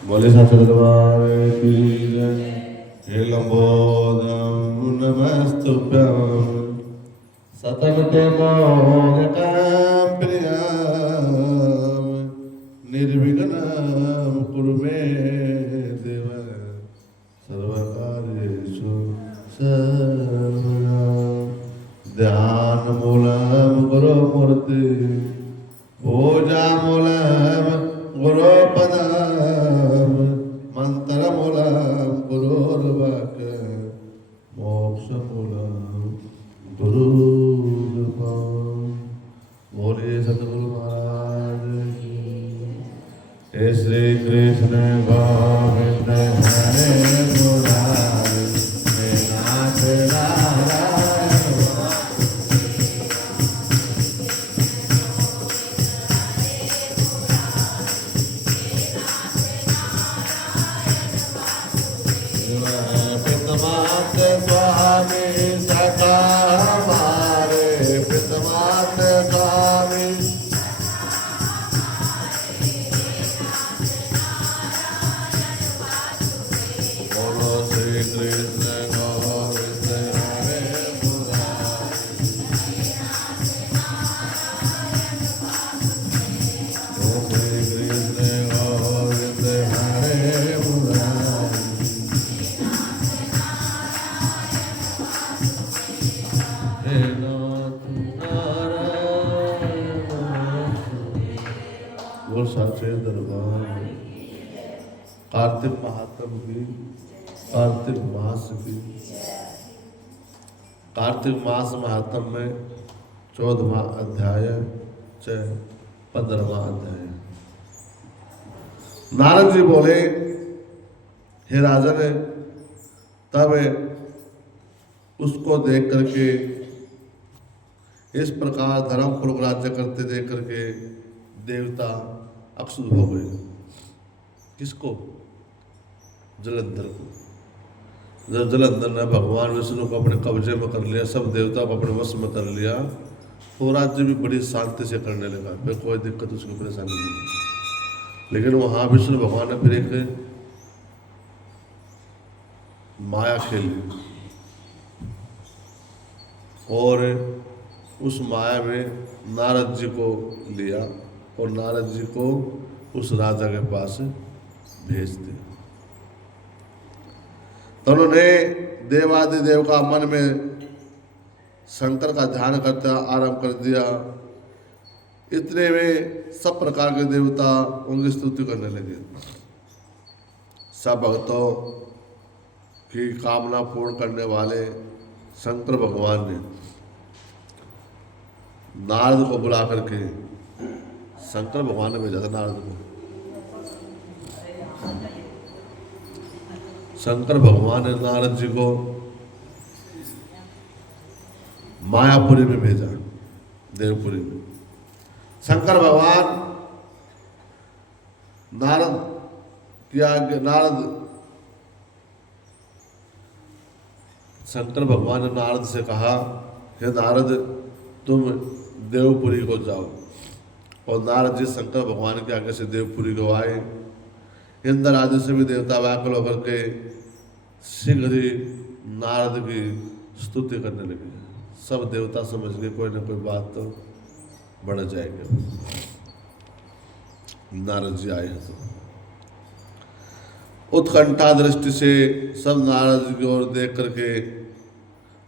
बोले सतगुरु दरबार की जय। हे लंबोदरम नमस्तुभ्यं सततं मोदकं प्रियं निर्विघ्नं कुरु मे देव सर्वकार्येषु सर्वदा। ध्यानमूलं गुरुमूर्ति पूजामूलं गुरुपदं मंत्रमूलं गुरुर्वाक् मोक्षमूलं गुरुकृपा। बोले सतगुरु महाराज की। हे श्री कृष्ण गोविंद हरे मुरारी हे नाथ नारायण। पितमात स्वामी सखा हमारे पितमात स्वामी। बोलो श्री कृष्ण गोविंद हरे मुरारी। श्री कृष्ण गोविंद हरे मुरारी। हे नाथ नारायण वो साचे दरबार। कार्तिक महात्म की कार्तिक मास की कार्तिक मास महात्म में 14वां अध्याय 15वां अध्याय। नारद जी बोले हे राजन, तब उसको देख करके इस प्रकार धर्म पूर्वक राज्य करते देख करके देवता अक्षुब्ध हो गए। किसको? जलंधर को। जब जलंधर ने भगवान विष्णु को अपने कब्जे में कर लिया, सब देवता को अपने वश में कर लिया, तो राज्य भी बड़ी शांति से करने लगा, फिर कोई दिक्कत उसकी परेशानी नहीं। लेकिन वहां विष्णु भगवान ने फिर एक माया खेली और उस माया में नारद जी को लिया और नारद जी को उस राजा के पास भेज दिया। तो उन्होंने देवादिदेव का मन में शंकर का ध्यान करता आरंभ कर दिया। इतने में सब प्रकार के देवता उनकी स्तुति करने लगे। सब भक्तों की कामना पूर्ण करने वाले शंकर भगवान ने नारद को बुला करके, शंकर भगवान ने भेजा था नारद को, शंकर भगवान ने नारद जी को मायापुरी में भेजा, देवपुरी में। शंकर भगवान शंकर भगवान ने नारद से कहा, हे नारद, तुम देवपुरी को जाओ। और नारद जी शंकर भगवान के आगे से देवपुरी को आए। इंद्र आदि से भी देवता व्याकुल होकर के शीघ्र ही नारद की स्तुति करने लगे। सब देवता समझ गए कोई ना कोई बात तो बढ़ जाएगी। नारद जी आए हैं तो उत्कंठा दृष्टि से सब नारद जी की ओर देख करके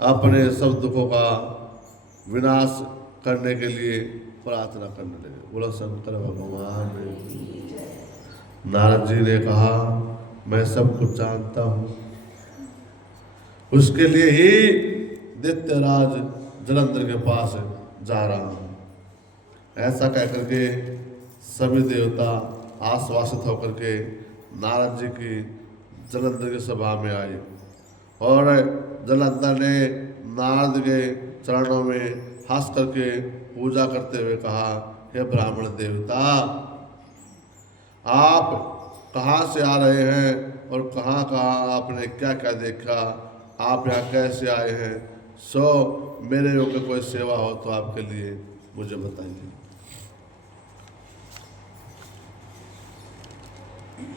अपने सब दुखों का विनाश करने के लिए प्रार्थना करने लगे। बोला शंकर भगवान। नारद जी ने कहा, मैं सब कुछ जानता हूँ, उसके लिए ही दैत्यराज जलंधर के पास जा रहा हूँ। ऐसा कहकर के सभी देवता आश्वासित होकर के नारद जी की जलंधर की सभा में आए और जलंधर ने नारद के चरणों में हंस करके पूजा करते हुए कहा, हे ब्राह्मण देवता, आप कहाँ से आ रहे हैं और कहाँ कहाँ आपने क्या क्या देखा, आप यहाँ कैसे आए हैं, सो मेरे योग्य कोई सेवा हो तो आपके लिए मुझे बताइए।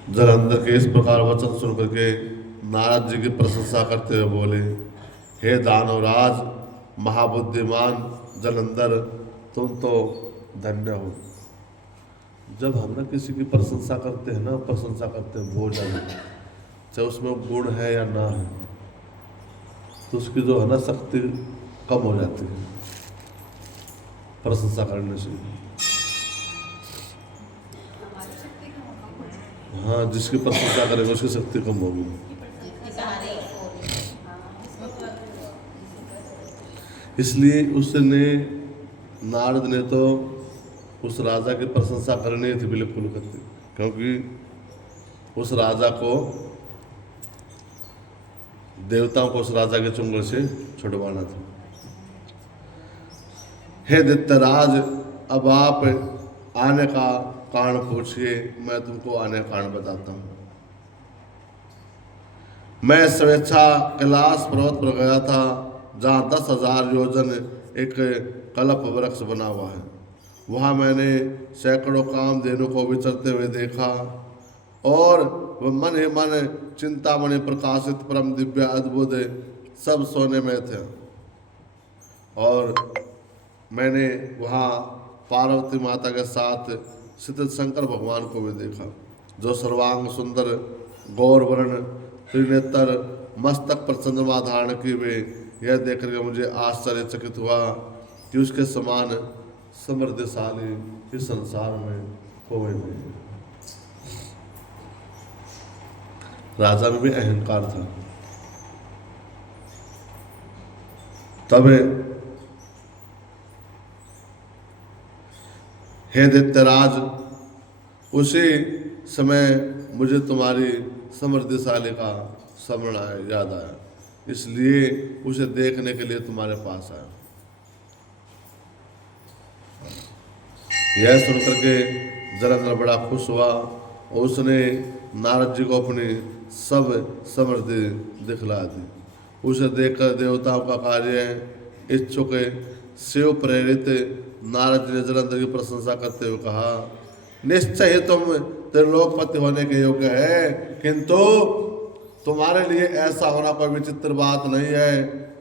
जलंधर के इस प्रकार वचन सुन करके नारद जी की प्रशंसा करते हुए बोले, हे दानवराज महाबुद्धिमान जलंधर, तुम तो धन्य हो। जब हम ना किसी की प्रशंसा करते हैं ना, प्रशंसा करते हैं भोजन, चाहे उसमें गुण है या ना है, तो उसकी जो है ना शक्ति कम हो जाती है प्रशंसा करने से। हाँ, जिसकी प्रशंसा करेंगे उसकी शक्ति कम होगी। इसलिए उसने, नारद ने तो उस राजा की प्रशंसा करनी थी बिल्कुल करती, क्योंकि उस राजा को, देवताओं को उस राजा के चुंगल से छुड़वाना था। हे दैत्यराज, अब आप आने का कारण पूछिए, मैं तुमको आने का कारण बताता हूँ। मैं स्वेच्छा कैलाश पर्वत पर गया था, जहाँ 10,000 योजन एक कल्प वृक्ष बना हुआ है। वहाँ मैंने सैकड़ों कामधेनु को विचरते हुए देखा, और वह मन ही मन चिंतामणि प्रकाशित परम दिव्य अद्भुत सब सोने में थे। और मैंने वहाँ पार्वती माता के साथ सिद्ध शंकर भगवान को भी देखा, जो सर्वांग सुंदर गौर वर्ण त्रिनेत्र मस्तक पर चंद्रमा धारण किए हुए। यह देखकर मुझे आश्चर्यचकित हुआ कि उसके समान समृद्धशाली इस संसार में कोई नहीं। राजा में भी अहंकार था। तब हे दैत्यराज, उसी समय मुझे तुम्हारी समृद्धशाली का स्मरण आया, याद आया, इसलिए उसे देखने के लिए तुम्हारे पास आया। यह सुनकर के जलंधर बड़ा खुश हुआ और उसने नारद जी को अपनी सब समृद्धि दिखला दी। उसे देखकर देवताओं का कार्य इच्छुक शिव प्रेरित नारद जी ने जलंधर की प्रशंसा करते हुए कहा, निश्चय ही तुम त्रिलोकपति होने के योग्य है, किंतु तुम्हारे लिए ऐसा होना कोई विचित्र बात नहीं है।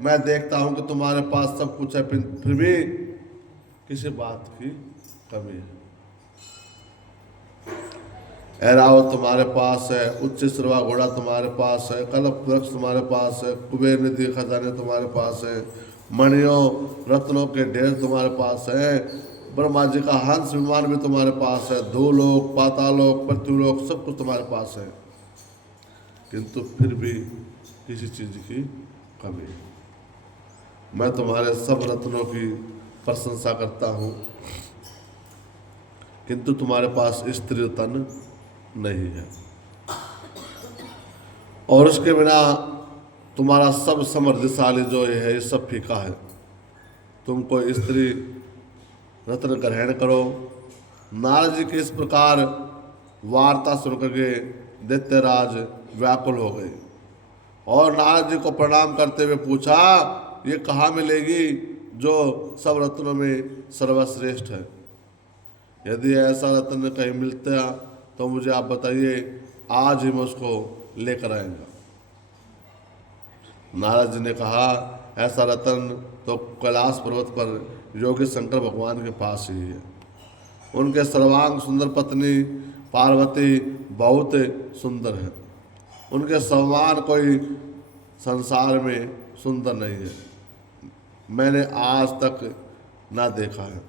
मैं देखता हूं कि तुम्हारे पास सब कुछ है, फिर भी किसी बात की कमी है। ऐरावत तुम्हारे पास है, उच्च श्रवा घोड़ा तुम्हारे पास है, कल्प वृक्ष तुम्हारे पास है, कुबेर निधि खजाने तुम्हारे पास है, मणियों रत्नों के ढेर तुम्हारे पास है, ब्रह्मा जी का हंस विमान भी तुम्हारे पास है, धूलोक पातालोक पृथ्वीलोक सब कुछ तुम्हारे पास है, किंतु फिर भी किसी चीज की कमी है। मैं तुम्हारे सब रत्नों की प्रशंसा करता हूँ, किंतु तुम्हारे पास स्त्री तन नहीं है, और उसके बिना तुम्हारा सब समृद्धशाली जो है ये सब फीका है। तुम कोई स्त्री रत्न ग्रहण करो। नारद जी के इस प्रकार वार्ता सुनकर के दैत्यराज व्याकुल हो गए और नारद जी को प्रणाम करते हुए पूछा, ये कहाँ मिलेगी जो सब रत्नों में सर्वश्रेष्ठ है? यदि ऐसा रत्न कहीं मिलता तो मुझे आप बताइए, आज ही मैं उसको लेकर आएंगा। नारद जी ने कहा, ऐसा रत्न तो कैलाश पर्वत पर योगी शंकर भगवान के पास ही है। उनके सर्वांग सुंदर पत्नी पार्वती बहुत सुंदर है, उनके समान कोई संसार में सुंदर नहीं है, मैंने आज तक ना देखा है।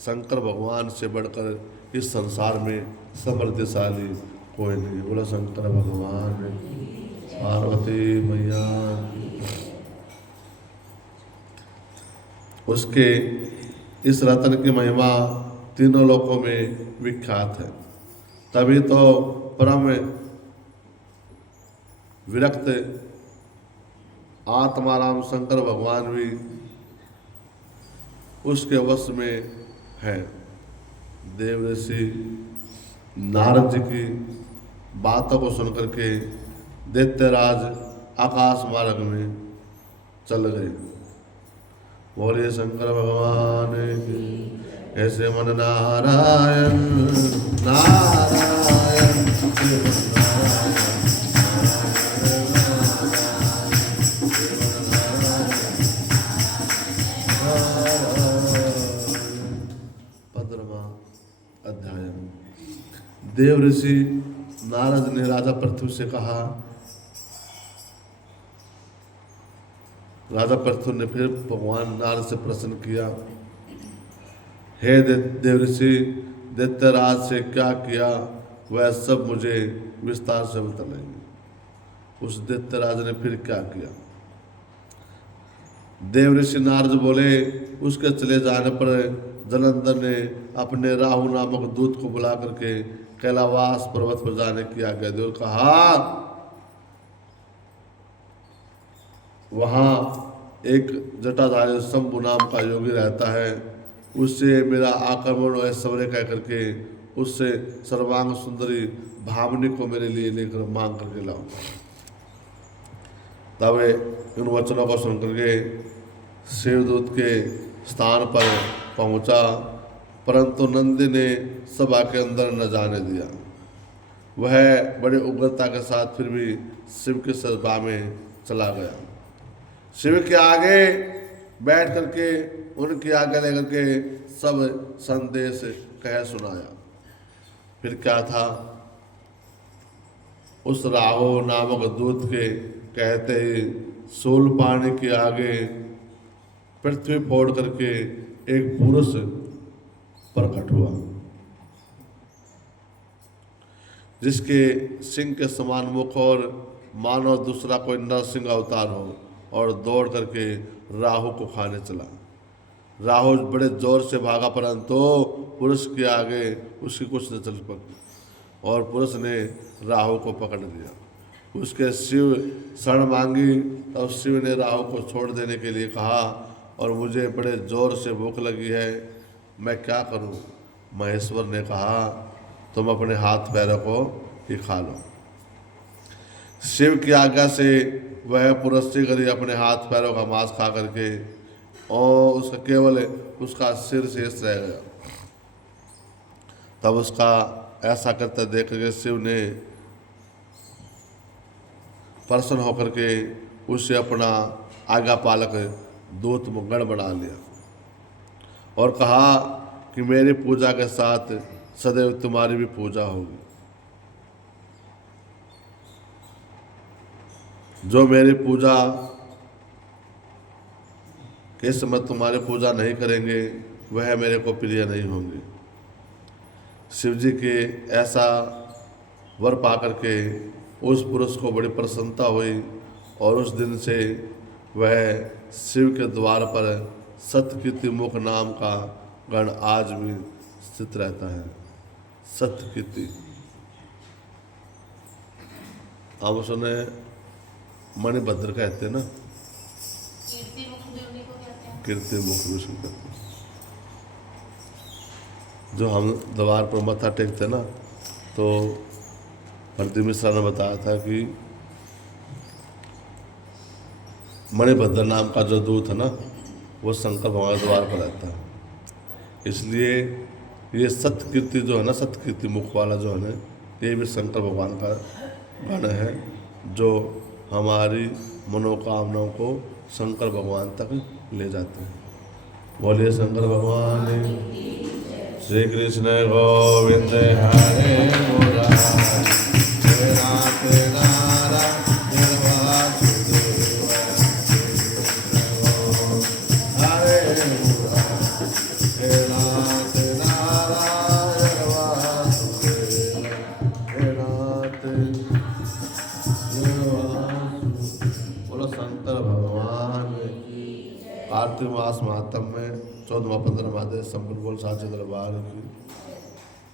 शंकर भगवान से बढ़कर इस संसार में समृद्धशाली कोई नहीं। बोला शंकर भगवान, पार्वती मैया। उसके इस रत्न की महिमा तीनों लोकों में विख्यात है। तभी तो परम विरक्त आत्माराम शंकर भगवान भी उसके वश में है। देव ऋषि नारद जी की बातों को सुनकर के दैत्यराज आकाश मार्ग में चल गए। बोलिए शंकर भगवान की। ऐसे मन नारायण नारायण अध्याय। देव ऋषि नारद ने राजा पृथु से कहा। राजा पृथु ने फिर भगवान नारद से प्रश्न किया, हे देव ऋषि, दैत्यराज से क्या किया वह सब मुझे विस्तार से बताएंगे। उस दैत्यराज ने फिर क्या किया? देव ऋषि नारद बोले, उसके चले जाने पर जलंधर ने अपने राहु नामक दूत को बुला करके कैलावास पर्वत पर जाने की आज्ञा दी और कहा, वहाँ एक जटाधारी शंभु नाम का योगी रहता है, उससे मेरा आक्रमण और ऐश्वर्य कह करके उससे सर्वांग सुंदरी भावनी को मेरे लिए लेकर मांग करके लाओ। तब इन वचनों को सुन करके शिवदूत के स्थान पर पहुंचा, परंतु नंदी ने सभा के अंदर न जाने दिया। वह बड़े उग्रता के साथ फिर भी शिव की सभा में चला गया। शिव के आगे बैठ करके उनकी आज्ञा लेकर के सब संदेश कह सुनाया। फिर क्या था, उस राहु नामक दूत के कहते ही सूल पानी के आगे पृथ्वी फोड़ करके एक पुरुष प्रकट हुआ, जिसके सिंह के समान मुख और मानो दूसरा कोई नरसिंह अवतार हो, और दौड़ करके राहु को खाने चला। राहु बड़े जोर से भागा, परंतु पुरुष के आगे उसकी कुछ न चल पड़ी और पुरुष ने राहु को पकड़ लिया। उसके शिव शरण मांगी, तब शिव ने राहु को छोड़ देने के लिए कहा, और मुझे बड़े जोर से भूख लगी है, मैं क्या करूं? महेश्वर ने कहा, तुम अपने हाथ पैरों को ही खा लो। शिव की आज्ञा से वह पुरुष शीघ्र ही अपने हाथ पैरों का मांस खा करके और उसका केवल उसका सिर शेष रह गया। तब उसका ऐसा करते देख करके शिव ने प्रसन्न होकर के उसे अपना आज्ञा पालक दूत गण बना लिया और कहा कि मेरी पूजा के साथ सदैव तुम्हारी भी पूजा होगी। जो मेरी पूजा के समय तुम्हारी पूजा नहीं करेंगे वह मेरे को प्रिय नहीं होंगे। शिव जी के ऐसा वर पा करके उस पुरुष को बड़ी प्रसन्नता हुई और उस दिन से वह शिव के द्वार पर सत्यकीर्ति मुख नाम का गण आज भी स्थित रहता है। सत्यकीर्ति आप सुने, मणिभद्र कहते हैं ना, कीर्ति मुख भी कहते हैं। जो हम द्वार पर मत्था टेकते ना, तो भरती मिश्रा ने बताया था कि मणिभद्र नाम का जो दूत है ना, वो शंकर भगवान के द्वार पर रहता है। इसलिए ये सत्यकीर्ति जो है ना, सत्यकीर्ति मुख वाला जो है ना, ये भी शंकर भगवान का गण है, जो हमारी मनोकामनाओं को शंकर भगवान तक ले जाते हैं। बोलिए शंकर भगवान, श्री कृष्ण गोविंद हरे मुरारी, हे नाथ नारायण वासुदेव, हरे मुरारी, हे नाथ नारायण वासुदेव, हे नाथ। बोलो शंकर भगवान। कार्तिक मास महात्म में 14वां 15वां आदेश संपूर्ण बोल साचे दरबार की।